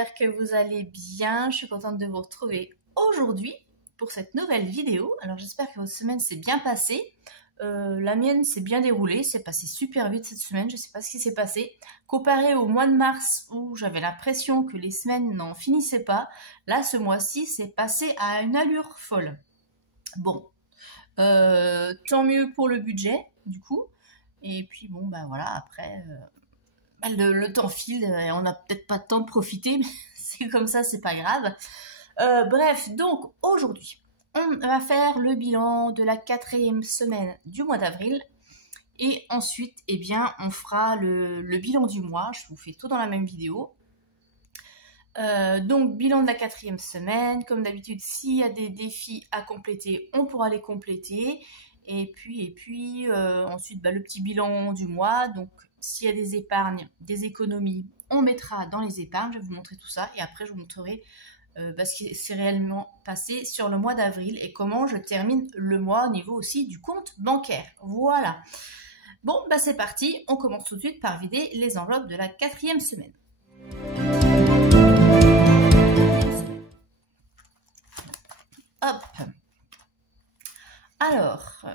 j'espère que vous allez bien. Je suis contente de vous retrouver aujourd'hui pour cette nouvelle vidéo. Alors j'espère que votre semaine s'est bien passée. La mienne s'est bien déroulée, c'est passé super vite cette semaine, je ne sais pas ce qui s'est passé. Comparé au mois de mars où j'avais l'impression que les semaines n'en finissaient pas, là ce mois-ci c'est passé à une allure folle. Bon, tant mieux pour le budget du coup. Et puis bon ben voilà, après le temps file et on n'a peut-être pas de temps de profiter, mais c'est comme ça, c'est pas grave. Bref, donc aujourd'hui on va faire le bilan de la 4e semaine du mois d'avril. Et ensuite, eh bien, on fera le bilan du mois. Je vous fais tout dans la même vidéo. Donc, bilan de la 4e semaine. Comme d'habitude, s'il y a des défis à compléter, on pourra les compléter. Et puis ensuite, le petit bilan du mois. Donc, s'il y a des épargnes, des économies, on mettra dans les épargnes. Je vais vous montrer tout ça. Et après, je vous montrerai ce qui s'est réellement passé sur le mois d'avril et comment je termine le mois au niveau aussi du compte bancaire. Voilà. Bon, c'est parti. On commence tout de suite par vider les enveloppes de la 4e semaine. Hop. Alors,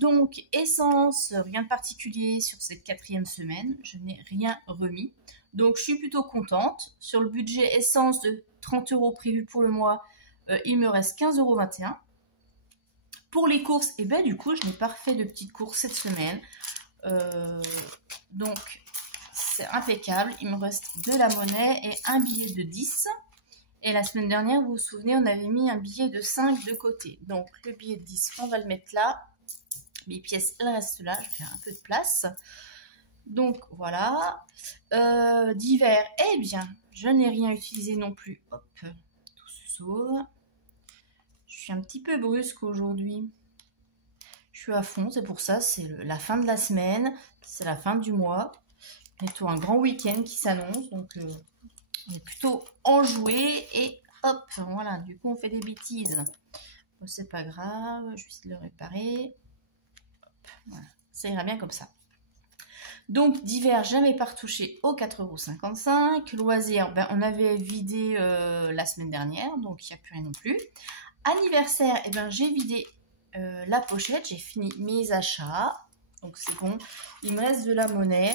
donc essence, rien de particulier sur cette 4e semaine. Je n'ai rien remis. Donc, je suis plutôt contente. Sur le budget essence de 30 € prévu pour le mois, il me reste 15,21 €. Pour les courses, et du coup, je n'ai pas refait de petites courses cette semaine. Donc, c'est impeccable. Il me reste de la monnaie et un billet de 10. Et la semaine dernière, vous vous souvenez, on avait mis un billet de 5 de côté. Donc, le billet de 10, on va le mettre là. Mes pièces, elles restent là. Je fais un peu de place. Donc, voilà. Divers, eh bien, je n'ai rien utilisé non plus. Hop, tout se sauve. Je suis un petit peu brusque aujourd'hui. Je suis à fond, c'est pour ça. C'est la fin de la semaine. C'est la fin du mois. Bientôt un grand week-end qui s'annonce. Donc, on est plutôt enjoué. Et hop, voilà. Du coup, on fait des bêtises. Bon, c'est pas grave. Je vais essayer de le réparer. Hop, voilà. Ça ira bien comme ça. Donc, divers, jamais pas retouché aux 4,55 €. Loisirs, on avait vidé la semaine dernière, donc il n'y a plus rien non plus. Anniversaire, j'ai vidé la pochette, j'ai fini mes achats. Donc, c'est bon. Il me reste de la monnaie.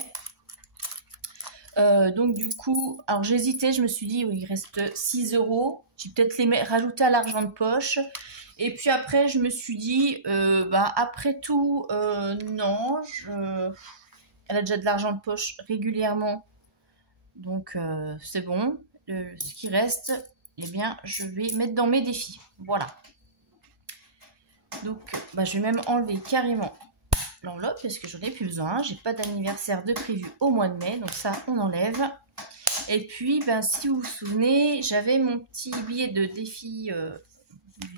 Donc, du coup, alors j'hésitais, je me suis dit, oui, il reste 6 €. J'ai peut-être les rajouter à l'argent de poche. Et puis après, je me suis dit, après tout, non, elle a déjà de l'argent de poche régulièrement. Donc, c'est bon. Ce qui reste, eh bien, je vais mettre dans mes défis. Voilà. Donc, je vais même enlever carrément l'enveloppe parce que j'en ai plus besoin. J'ai pas d'anniversaire de prévu au mois de mai. Donc, ça, on enlève. Et puis, si vous vous souvenez, j'avais mon petit billet de défi,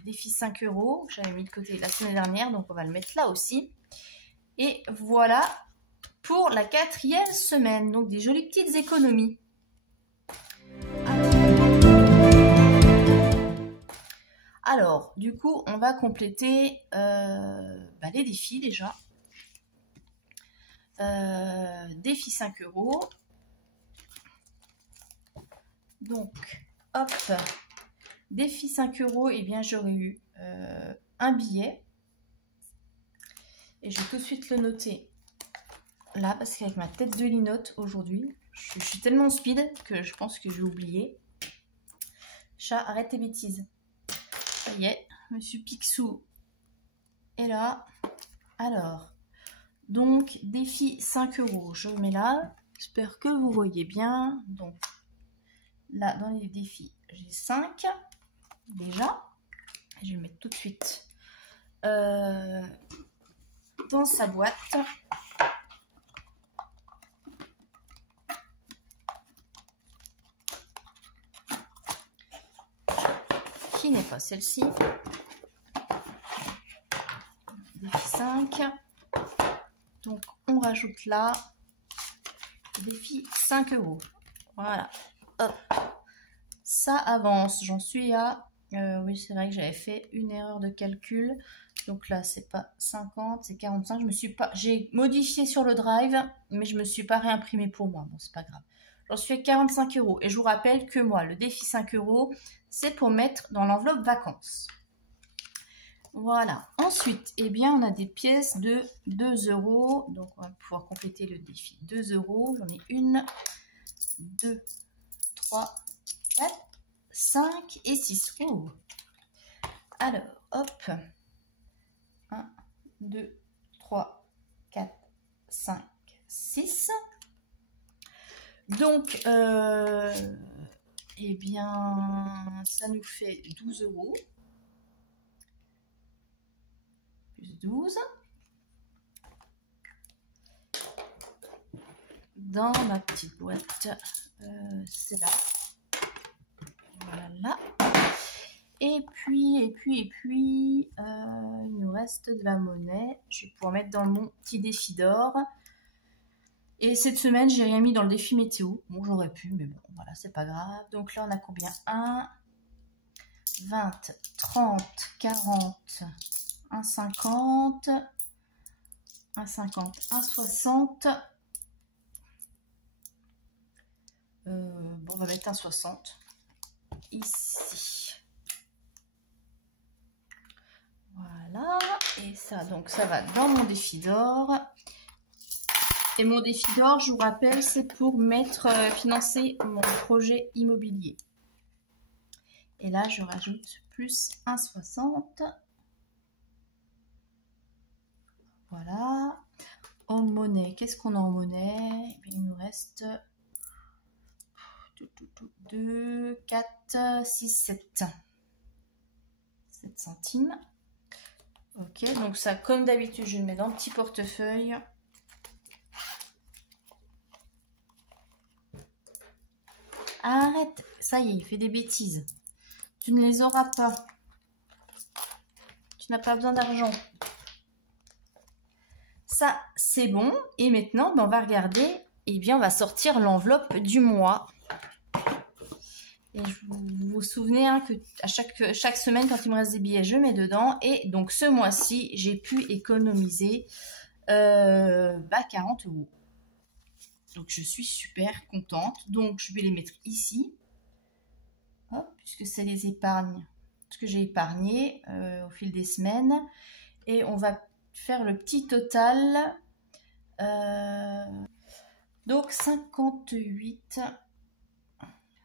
défi 5 € que j'avais mis de côté la semaine dernière. Donc, on va le mettre là aussi. Et voilà pour la 4e semaine. Donc, des jolies petites économies. Alors, du coup, on va compléter les défis déjà. Défi 5 €. Donc, hop, défi 5 €, eh bien, j'aurais eu un billet. Et je vais tout de suite le noter là, parce qu'avec ma tête de linotte aujourd'hui, je suis tellement speed que je pense que j'ai oublié. Chat, arrête tes bêtises. Ça y est, Monsieur Picsou est là. Alors, donc, défi 5 €. Je le mets là. J'espère que vous voyez bien. Donc, là, dans les défis, j'ai 5 déjà. Je vais le mettre tout de suite dans sa boîte. Qui n'est pas celle-ci. Défi 5. Donc, on rajoute là. Défi 5 €. Voilà. Hop. Ça avance. J'en suis à... oui, c'est vrai que j'avais fait une erreur de calcul. Donc là, c'est pas 50, c'est 45. J'ai modifié sur le drive, mais je me suis pas réimprimé pour moi. Bon, c'est pas grave. j'en suis à 45 €. Et je vous rappelle que moi, le défi 5 €, c'est pour mettre dans l'enveloppe vacances. Voilà. Ensuite, eh bien, on a des pièces de 2 €. Donc, on va pouvoir compléter le défi. 2 €. J'en ai 1, 2, 3, 4, 5 et 6. Oh. Alors, hop. 1, 2, 3, 4, 5, 6. Donc, eh bien, ça nous fait 12 €. Plus 12. Dans ma petite boîte, c'est là. Voilà. Et puis, il nous reste de la monnaie. Je vais pouvoir mettre dans mon petit défi d'or. Et cette semaine, j'ai rien mis dans le défi météo. Bon, j'aurais pu, mais bon, voilà, c'est pas grave. Donc là, on a combien? 1, 20, 30, 40, 1,50, 1,50, 1,60. Bon, on va mettre 1,60 ici. Voilà, et ça, donc ça va dans mon défi d'or. Et mon défi d'or, je vous rappelle, c'est pour financer mon projet immobilier. Et là, je rajoute plus 1,60. Voilà. En monnaie, qu'est-ce qu'on a en monnaie? Il nous reste 2, 4, 6, 7. 7 centimes. Ok, donc ça, comme d'habitude, je le mets dans le petit portefeuille. Arrête, ça y est, il fait des bêtises. Tu ne les auras pas. Tu n'as pas besoin d'argent. Ça, c'est bon. Et maintenant, on va regarder. Eh bien, on va sortir l'enveloppe du mois. Et vous vous souvenez hein, que à chaque semaine, quand il me reste des billets, je mets dedans. Et donc, ce mois-ci, j'ai pu économiser 40 €. Donc, je suis super contente. Donc, je vais les mettre ici. Hop, puisque c'est les épargnes. Ce que j'ai épargné au fil des semaines. Et on va faire le petit total. Donc, 58,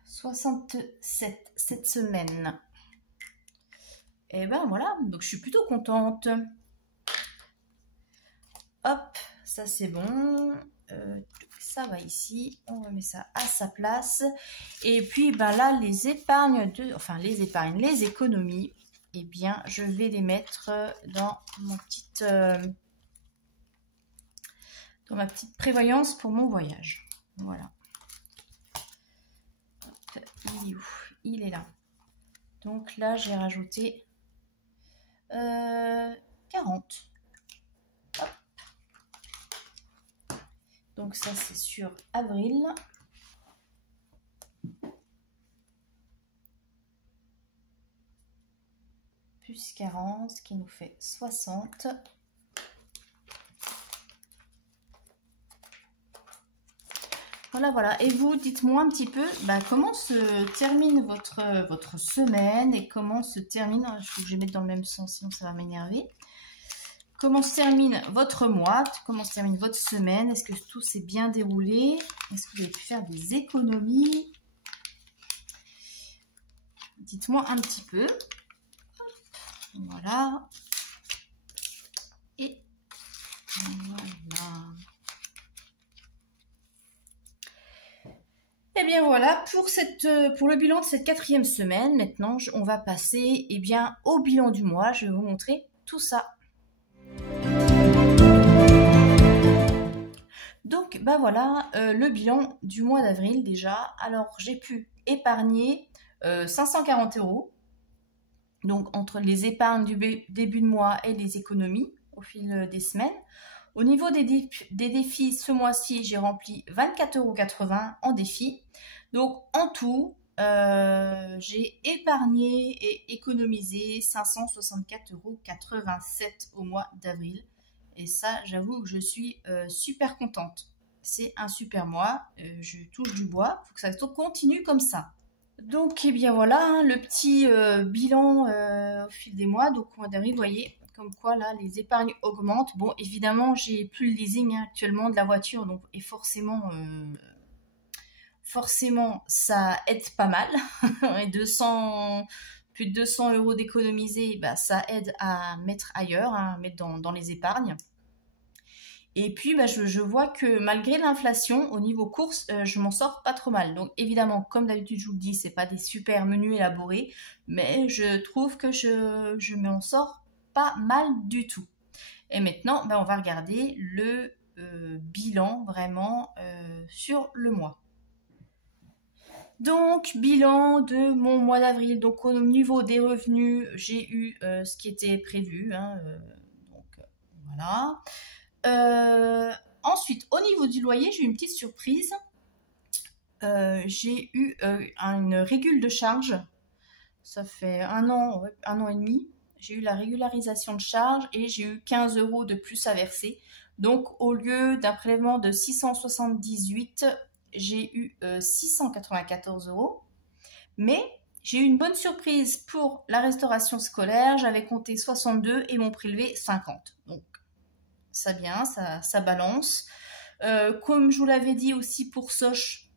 67 cette semaine. Et ben voilà, donc je suis plutôt contente. Hop, ça c'est bon. Ça va ici, on remet ça à sa place. Et puis ben là, les économies, eh bien je vais les mettre dans ma petite prévoyance pour mon voyage. Voilà. Il est où? Il est là. Donc là, j'ai rajouté 40. Hop. Donc ça, c'est sur avril. Plus 40, ce qui nous fait 60. Voilà. Et vous, dites-moi un petit peu comment se termine votre semaine et comment se termine, il faut que je les mette dans le même sens, sinon ça va m'énerver. Comment se termine votre mois, comment se termine votre semaine, est-ce que tout s'est bien déroulé, est-ce que vous avez pu faire des économies? Dites-moi un petit peu. Voilà. Et voilà. Et bien voilà, pour le bilan de cette 4e semaine, maintenant on va passer au bilan du mois. Je vais vous montrer tout ça. Donc voilà, le bilan du mois d'avril déjà. Alors j'ai pu épargner 540 €. Donc entre les épargnes du début de mois et les économies au fil des semaines. Au niveau des défis, ce mois-ci, j'ai rempli 24,80 € en défi. Donc, en tout, j'ai épargné et économisé 564,87 € au mois d'avril. Et ça, j'avoue que je suis super contente. c'est un super mois. Je touche du bois, il faut que ça continue comme ça. Donc, eh bien voilà, hein, le petit bilan au fil des mois. Donc, au mois d'avril, vous voyez, comme quoi là, les épargnes augmentent. Bon, évidemment, j'ai plus le leasing hein, actuellement de la voiture, donc et forcément, ça aide pas mal. Et plus de 200 € d'économiser, bah, ça aide à mettre ailleurs, hein, à mettre dans les épargnes. Et puis, bah, je vois que malgré l'inflation, au niveau courses, je m'en sors pas trop mal. Donc, évidemment, comme d'habitude, je vous le dis, c'est pas des super menus élaborés, mais je trouve que je m'en sors pas mal du tout. Et maintenant, bah, on va regarder le bilan vraiment sur le mois. Donc, bilan de mon mois d'avril. Donc, au niveau des revenus, j'ai eu ce qui était prévu. Hein, donc, voilà. Ensuite, au niveau du loyer, j'ai eu une petite surprise. J'ai eu une régule de charge. Ça fait un an et demi. J'ai eu la régularisation de charge et j'ai eu 15 € de plus à verser. Donc, au lieu d'un prélèvement de 678, j'ai eu 694 €. Mais j'ai eu une bonne surprise pour la restauration scolaire. J'avais compté 62 et m'ont prélevé 50. Donc, ça bien, ça balance. Comme je vous l'avais dit aussi pour Soch,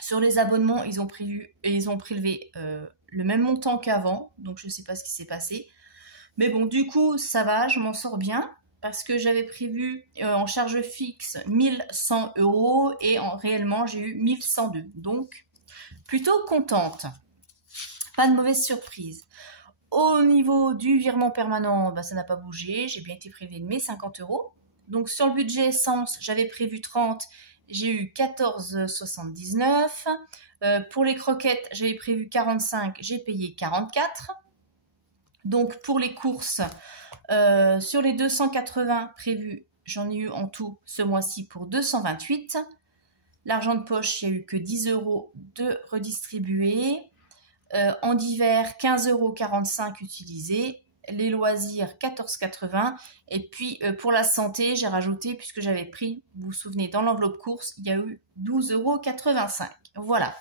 sur les abonnements, ils ont prélevé le même montant qu'avant. Donc, je ne sais pas ce qui s'est passé. Mais bon, du coup, ça va, je m'en sors bien. Parce que j'avais prévu en charge fixe 1100 € et réellement, j'ai eu 1102. Donc, plutôt contente. Pas de mauvaise surprise. Au niveau du virement permanent, bah, ça n'a pas bougé. J'ai bien été prélevé de mes 50 €. Donc, sur le budget essence, j'avais prévu 30. J'ai eu 14,79 €. Pour les croquettes, j'avais prévu 45. J'ai payé 44. Donc, pour les courses, sur les 280 prévus, j'en ai eu en tout ce mois-ci pour 228. L'argent de poche, il n'y a eu que 10 € de redistribuer. En divers, 15,45 € utilisés. Les loisirs, 14,80 €. Et puis, pour la santé, j'ai rajouté, puisque j'avais pris, vous vous souvenez, dans l'enveloppe course, il y a eu 12,85 €. Voilà.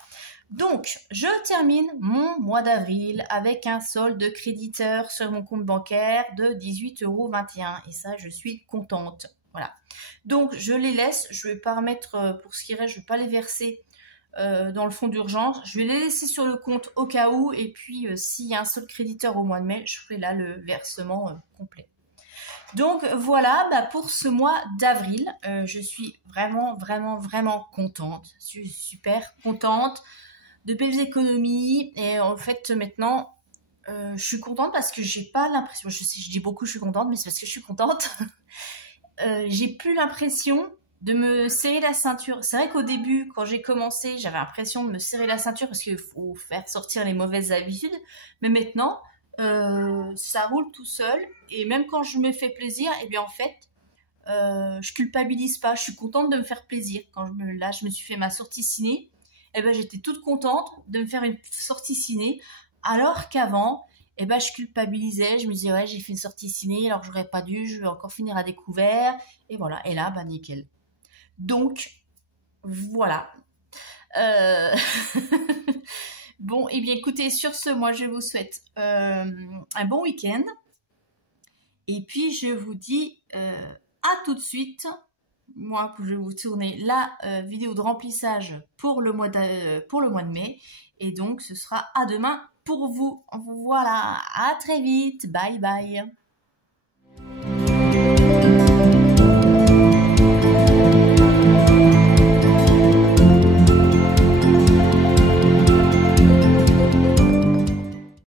Donc, je termine mon mois d'avril avec un solde créditeur sur mon compte bancaire de 18,21 €. Et ça, je suis contente. Voilà. Donc, je les laisse. Je ne vais pas remettre, pour ce qui reste, je ne vais pas les verser dans le fonds d'urgence. Je vais les laisser sur le compte au cas où. Et puis, s'il y a un solde créditeur au mois de mai, je ferai là le versement complet. Donc voilà, bah, pour ce mois d'avril, je suis vraiment, vraiment, vraiment contente. Je suis super contente. De belles économies. Et en fait, maintenant, je suis contente parce que j'ai pas l'impression... Je sais, je dis beaucoup je suis contente, mais c'est parce que je suis contente. J'ai plus l'impression de me serrer la ceinture. C'est vrai qu'au début, quand j'ai commencé, j'avais l'impression de me serrer la ceinture parce qu'il faut faire sortir les mauvaises habitudes. Mais maintenant, ça roule tout seul. Et même quand je me fais plaisir, et bien en fait, je culpabilise pas. Je suis contente de me faire plaisir. Là, je me suis fait ma sortie ciné. Eh ben, j'étais toute contente de me faire une sortie ciné. Alors qu'avant, eh ben, je culpabilisais. Je me disais, ouais, j'ai fait une sortie ciné, alors j'aurais pas dû, je vais encore finir à découvert. Et voilà. Et là, bah, nickel. Donc, voilà. Bon, et bien écoutez, sur ce, moi, je vous souhaite un bon week-end. Et puis, je vous dis à tout de suite. Moi, je vais vous tourner la vidéo de remplissage pour le mois de mai. Et donc, ce sera à demain pour vous. Voilà, à très vite. Bye bye.